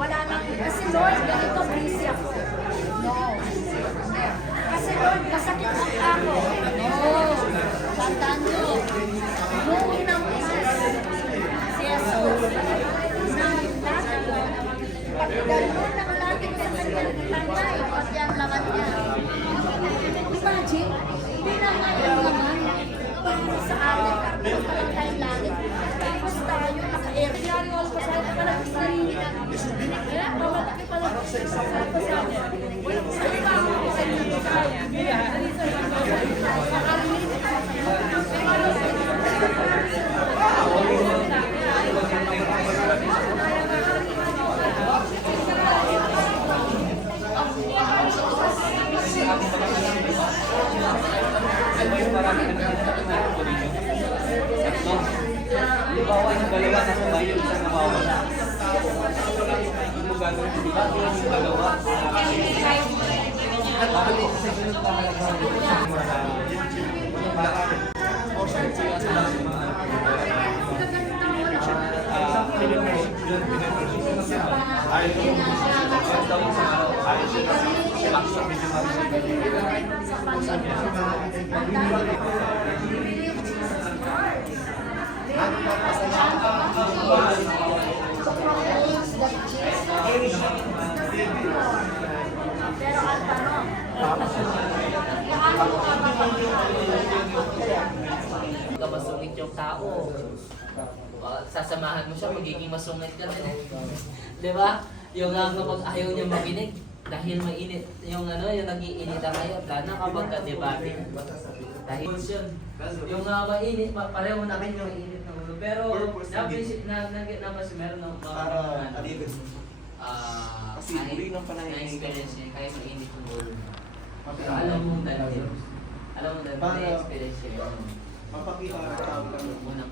Wala nang, kasi Lord, ganito busy ako. No. Kasi Lord, masakit ang ako. No. Tandaan nyo. Nung unang beses, si Jesus, nang lahat mo, pagdalon ng langit sa kanyang tangay, pati ang laman niya. Imagine, pinangalan naman para sa atin, para palang tayong langit. Tapos tayo, naka-air. Kaya all pa sa atin, parang sarili na. Kaya, mamataki pala sa isa sa atin. Walang salita ako sa inyo. Bawa yung dalawa na kung yung isang nawawala. Ito lang yung gagawin yung dalawa. Bakit ito sa sunod pa Pero ang tanong, masungit yung tao. Sasamahan mo siya, magiging masungit ka din. Di ba? Yung kapag ayaw niya makinig, dahil mainit, yung yung nag-iinit ang kayo, lalo kapag ka-debate. Dahil yun, yung mainit, pareho namin yung mainit ng ulo. Pero, napisip na mas meron ng na-experience niya, kaya mainit yung ulo. Pero alam mo dahil, na-experience niya. mapakita ang tao lang.